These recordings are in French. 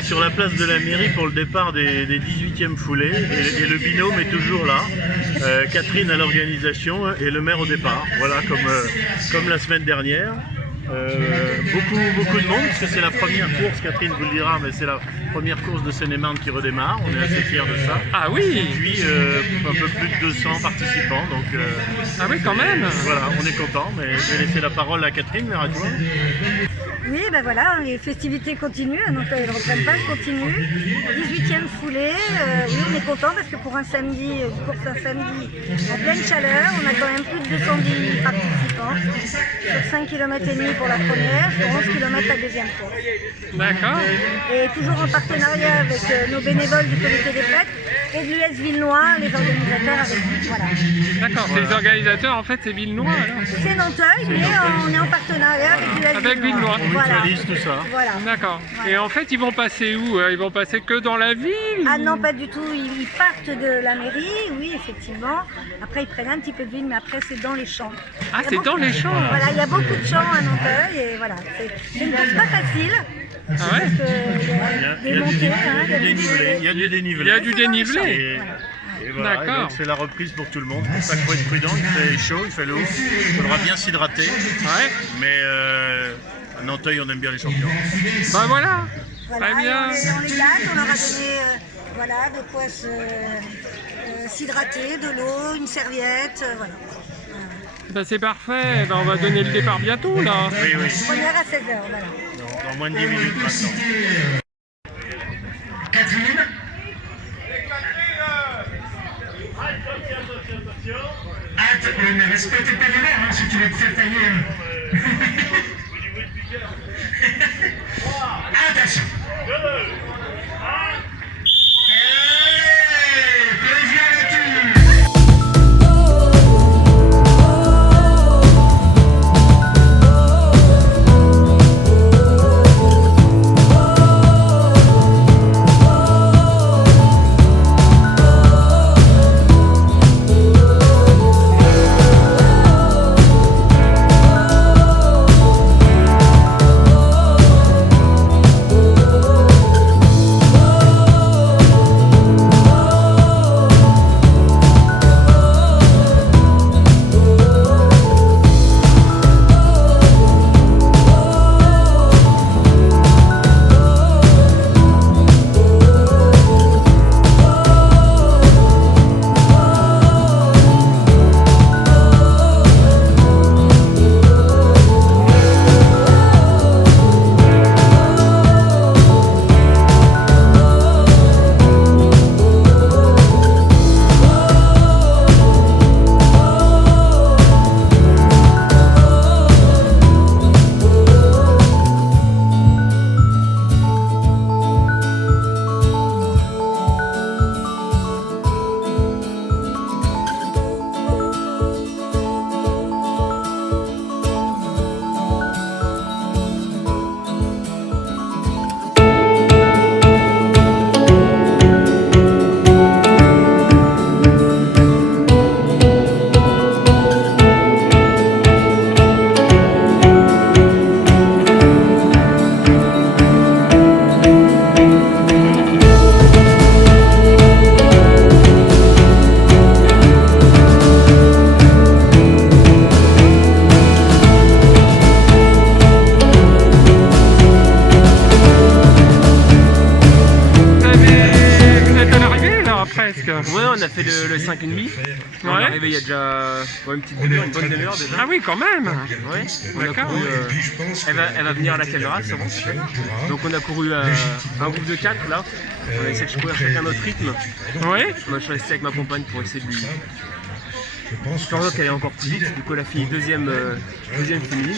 est sur la place de la mairie pour le départ des 18e foulées et le binôme est toujours là. Catherine à l'organisation et le maire au départ. Voilà, comme la semaine dernière. Beaucoup de monde, parce que c'est la première course, Catherine vous le dira, mais c'est la première course de Seine-et-Marne qui redémarre, on est assez fiers de ça. Ah oui. Et puis un peu plus de 200 participants, donc ah oui, quand même. voilà, on est content, mais je vais laisser la parole à Catherine, maire adjointe. Oui, ben voilà, les festivités continuent, donc elles ne reprennent pas, elles continuent. 18e foulée, oui, on est content parce que pour un samedi, une course un samedi en pleine chaleur, on a quand même plus de 210 participants sur 5 km et demi pour la première, sur 11 km la deuxième course. D'accord. Et toujours en partenariat avec nos bénévoles du comité des fêtes et de l'US Villenois, les organisateurs avec nous. Voilà. D'accord, c'est les organisateurs, en fait, c'est Villenois alors. C'est Nanteuil, mais on est en partenariat avec l'US Villenois. On mutualise tout ça. Voilà. D'accord. Voilà. Et en fait, ils vont passer où? Ils vont passer que dans la ville? Ah non, pas du tout. Ils partent de la mairie, oui, effectivement. Après, ils prennent un petit peu de ville, mais après, c'est dans les champs. Ah, c'est dans les champs. Voilà, il y a beaucoup de champs à Nanteuil et voilà. C'est une course pas facile. Ah ouais? Parce que il y a des montées, hein, il y a du dénivelé. Il y a du dénivelé. Et voilà, D'accord. donc c'est la reprise pour tout le monde. C'est pour ça qu'il faut être prudent, il fait chaud, il fait le haut. Il faudra bien s'hydrater. Ouais. Mais à Nanteuil, on aime bien les champions. Bah voilà. Voilà, Très bien. on les gâte, on leur a donné voilà, de quoi s'hydrater, de l'eau, une serviette, voilà. Bah c'est parfait. Bah, on va donner le départ bientôt là. Oui. Première à 16h, voilà. Dans moins de 10 minutes maintenant. Catherine. Ne respectez pas les mères, si tu veux te faire tailler. Attention. Plaisir à tous. Ouais, on a fait le 5,5. On est arrivé il y a déjà une petite demi-heure, une bonne demi-heure déjà. Ah oui, quand même. Ouais, on a D'accord. couru, elle va venir à la caméra, sûrement. Donc on a couru un groupe de 4 là. On a essayé de courir chacun notre rythme. Oui. Moi je suis resté avec ma compagne pour essayer de lui faire qu'elle est encore plus vite. Du coup elle a fini deuxième féminine.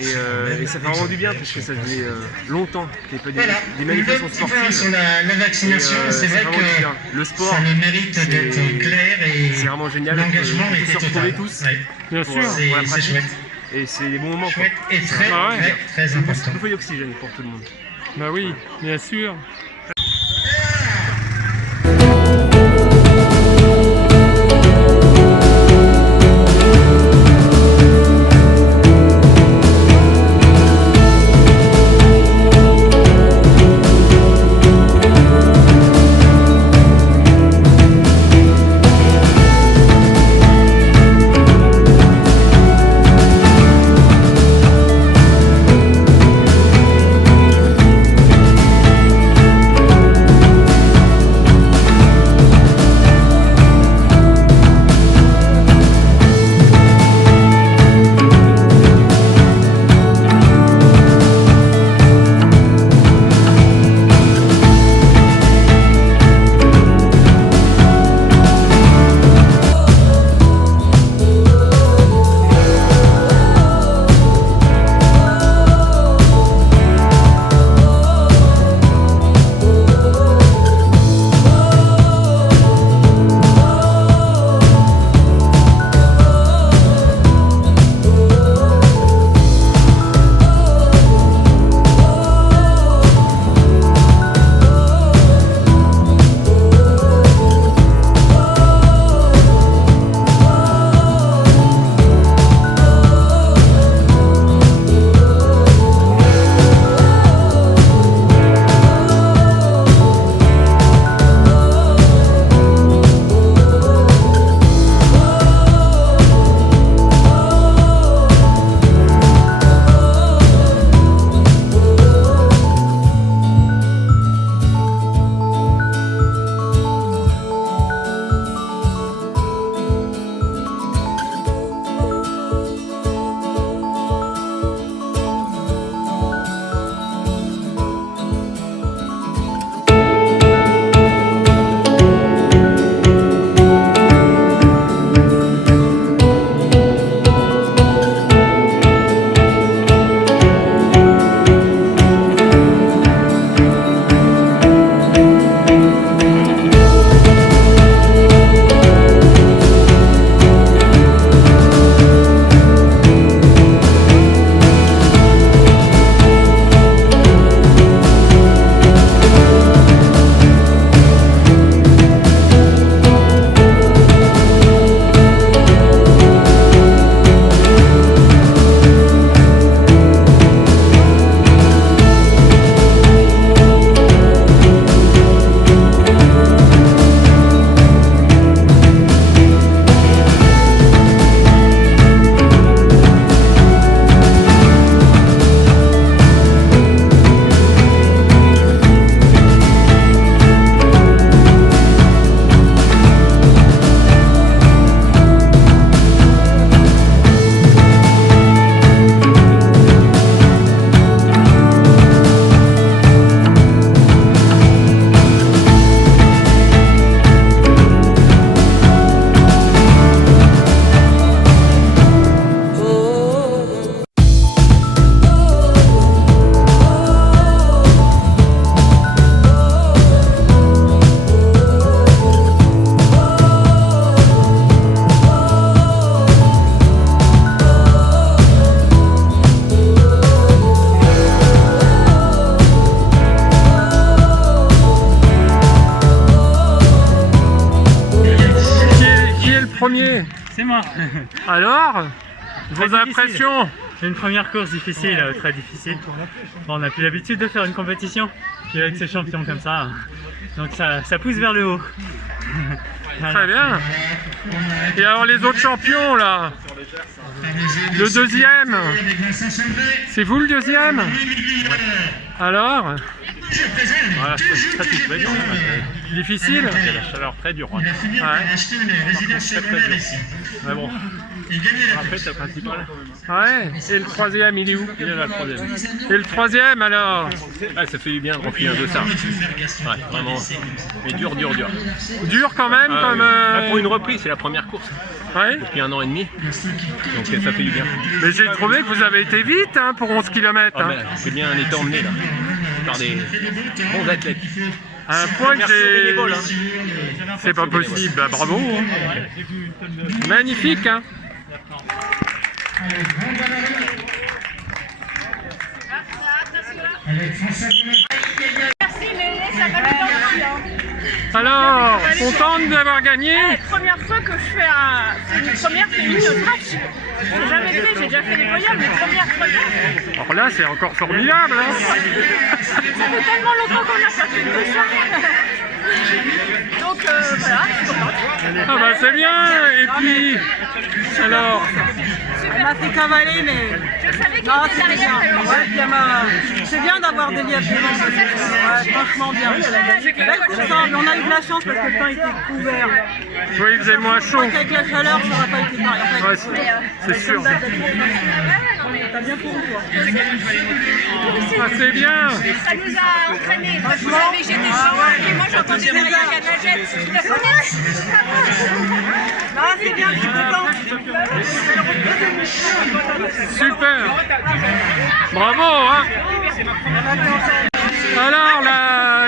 Et ça fait vraiment du bien parce que ça faisait longtemps qu'il n'y avait pas des manifestations sportives. Sur la vaccination, c'est vrai vraiment que bien. Le sport, ça a le mérite d'être clair et c'est vraiment génial. l'engagement On peut était se retrouver total. tous. Ouais. Bien sûr. C'est chouette. Et c'est des bons moments. Chouette et très, Ah ouais. très important. Une bouffée d'oxygène pour tout le monde. Bah oui, bien sûr. C'est moi. Alors, vos Très impressions? Une première course difficile, très difficile. Bon, on n'a plus l'habitude de faire une compétition, puis avec ces champions comme ça, donc ça pousse vers le haut. Très bien. Et alors les autres champions là? Le deuxième? C'est vous le deuxième? Alors? Voilà, ça c'est très dur. Difficile? C'est la chaleur très dure. Ouais. Ouais. Très dur. Mais bon, après c'est le principal. Ouais. Et le troisième, il est où? Il est là le troisième. Et le troisième alors? Ah, ça fait du bien de remplir un dossard. Ouais, vraiment. Mais dur. Dur quand même comme... Pour une reprise, c'est la première course. Ouais. Depuis 1 an et demi. Donc ça fait du bien. Mais j'ai trouvé que vous avez été vite hein, pour 11 km. Ah, c'est bien été emmené là. Par des bons athlètes. À un point que Merci aux j'ai... bénévoles. Hein. C'est pas possible, bah, bravo. Hein. Magnifique. Hein. Alors, contente d'avoir gagné? Première fois que je fais une première féminine au track. J'ai jamais fait, j'ai déjà fait des podiums, mais première. Alors là, c'est encore formidable. Hein. Ça fait tellement longtemps qu'on n'a pas fait de ça. Donc voilà, je suis contente. Ah bah c'est bien. Et puis, alors, Elle m'a fait cavaler, mais Je savais qu'il non, était c'était bien. derrière. Ouais, puis c'est bien d'avoir des lièvres devant. Ouais, franchement bien. Belle course, hein, mais on a eu de la chance parce que le temps était couvert. oui, il faisait moins Je chaud. crois qu'avec la chaleur, ça n'aurait pas été pareil. Enfin, Ouais, c'est sûr. t'as bien pour toi. Ah, c'est bien. Ça nous a entraînés. Vous savez, j'étais chaud et moi j'entendais derrière la nagette. Je la connais. Ah, c'est bien, je suis contente. Super. Bravo. Hein. Alors,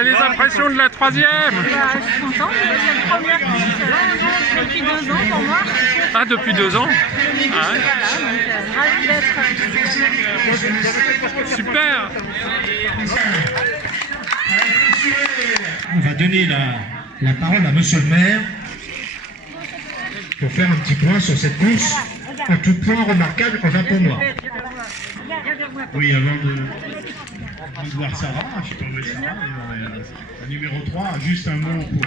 les impressions de la troisième? Je suis contente, c'est la première course depuis 2 ans pour moi. Ah, depuis 2 ans? Ah, ouais. Ravie d'être. Super. On va donner la parole à monsieur le maire pour faire un petit point sur cette course. Un tout point remarquable, enfin pour moi. Oui, avant de voir Sarah, je sais pas où est Sarah, la numéro 3, juste un mot pour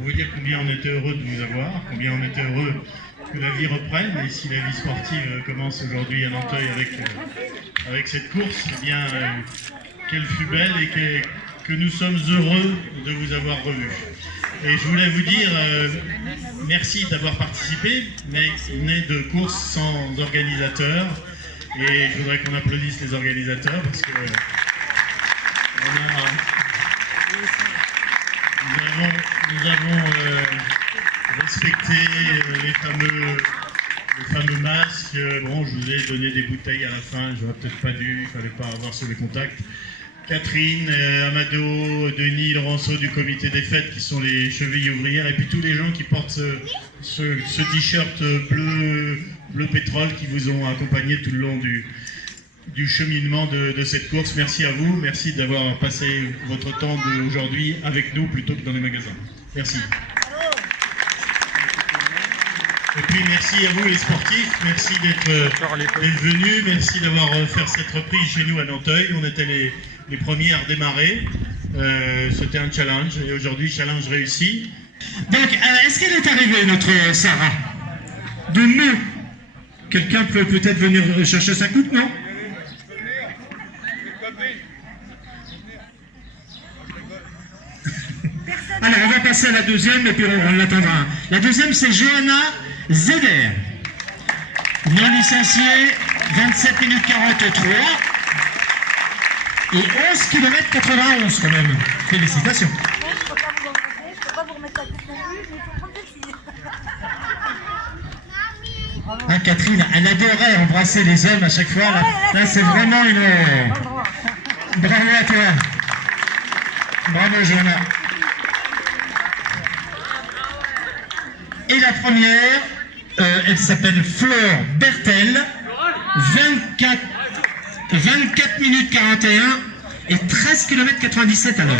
vous dire combien on était heureux de vous avoir, combien on était heureux que la vie reprenne, et si la vie sportive commence aujourd'hui à Nanteuil avec cette course, eh bien qu'elle fut belle et que nous sommes heureux de vous avoir revus. Et je voulais vous dire merci d'avoir participé, mais il n'est de course sans organisateurs. Et je voudrais qu'on applaudisse les organisateurs parce que nous avons respecté les fameux masques. Bon, je vous ai donné des bouteilles à la fin, j'aurais peut-être pas dû, il fallait pas avoir sur les contacts. Catherine, Amado, Denis, Laurenceau du comité des fêtes qui sont les chevilles ouvrières, et puis tous les gens qui portent ce t-shirt bleu pétrole qui vous ont accompagné tout le long du cheminement de cette course. Merci à vous, merci d'avoir passé votre temps d'aujourd'hui avec nous plutôt que dans les magasins. Merci. Et puis merci à vous les sportifs, merci d'être venus, merci d'avoir fait cette reprise chez nous à Nanteuil. On était les premiers à redémarrer. C'était un challenge et aujourd'hui challenge réussi. Donc est-ce qu'elle est arrivée notre Sarah? De nous? Quelqu'un peut peut-être venir chercher sa coupe, non? Alors on va passer à la deuxième et puis on l'attendra. La deuxième c'est Johanna Zeder, non licenciée, 27 minutes 43 et 11 km 91 quand même. Félicitations. Je peux pas vous remettre la coupe non plus, mais il faut prendre celle-ci. Ah, Catherine, elle adorait embrasser les hommes à chaque fois. Là c'est vraiment une... Bravo à toi. Bravo Johanna. Et la première, elle s'appelle Fleur Bertel, 24 minutes 41 et 13 km 97 à l'heure.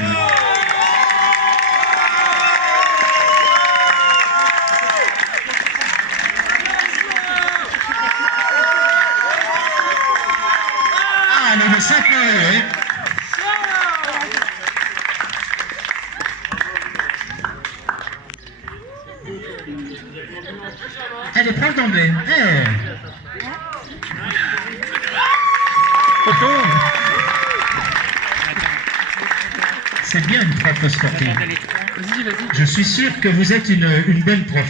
Photo. C'est bien une prof sportive. Vas-y, vas-y. Je suis sûr que vous êtes une bonne prof.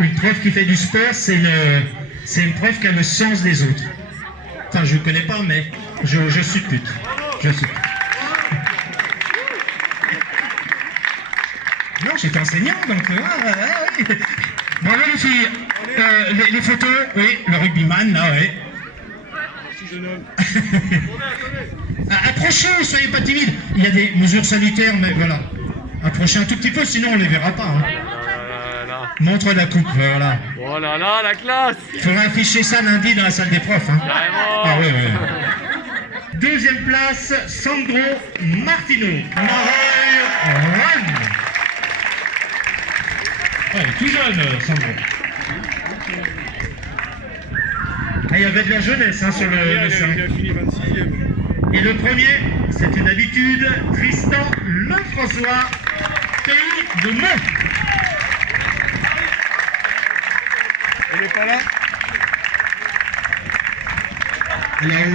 Une prof qui fait du sport, c'est une prof qui a le sens des autres. Enfin, je ne connais pas, mais je suppute. Je suppute. Non, j'étais enseignant, donc... oui. Bravo les filles. Les photos, oui, le rugbyman, là, oui. Approchez, soyez pas timides. Il y a des mesures sanitaires, mais voilà. Approchez un tout petit peu, sinon on les verra pas. Hein. Montre la coupe, voilà. Oh là là, la classe. Il faudra afficher ça lundi dans la salle des profs. Hein. Carrément. Ah oui, oui. Deuxième place, Sandro Martino. Mareuil Run. Ouais, il est tout jeune, Sandro. Ah, il y avait de la jeunesse hein, sur le sein. Il a fini 26e. Et le premier, c'est une habitude, Tristan Lefrançois, pays de Meaux. Elle n'est pas là? Alors,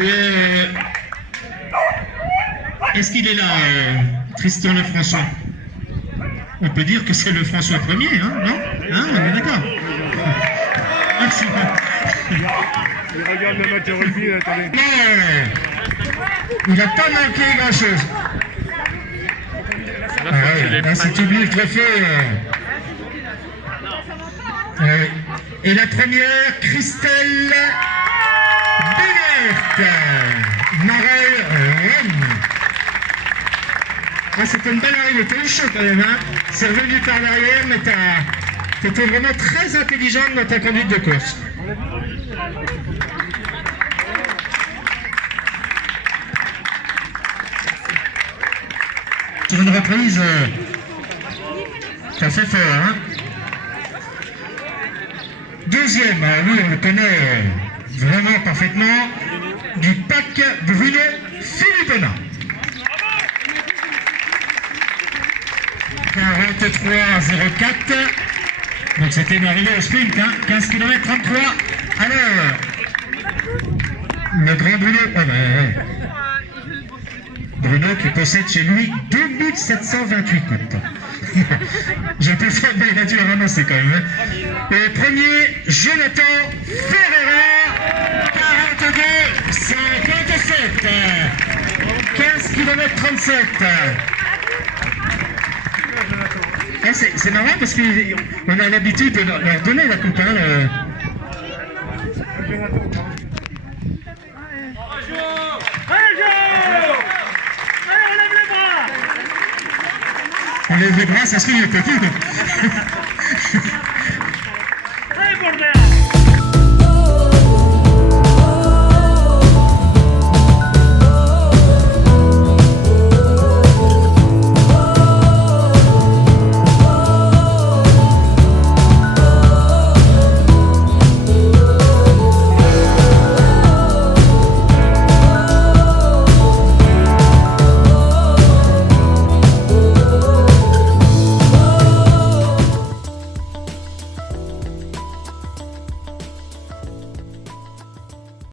est-ce qu'il est là, Tristan Lefrançois? On peut dire que c'est le François 1er, hein, non? Hein, on est d'accord. Merci. Il regarde le match de rugby, attendez. Il n'a pas manqué grand-chose. Si tu oublies le trophée... Et la première, Christelle Bellert, Mareuil. Ah, c'était une belle arrivée, t'as eu chaud quand même, hein. C'est revenu par l'arrière, mais t'étais vraiment très intelligente dans ta conduite de course. Sur une reprise, ça fait fort, hein. Deuxième, lui on le connaît vraiment parfaitement, du PAC Bruno Philippona. 43,04. Donc c'était une arrivée au sprint, hein. 15 km 33. Alors, le grand Bruno, Bruno qui possède chez lui 2728 comptes. Je peux faire, mais il a dû le ramasser quand même. Hein. Et premier, Jonathan Ferreira, 42,57. 15 km 37. C'est marrant parce qu'on a l'habitude de leur donner la coupe. Hein, on lève les bras, ça se fait, il est petit.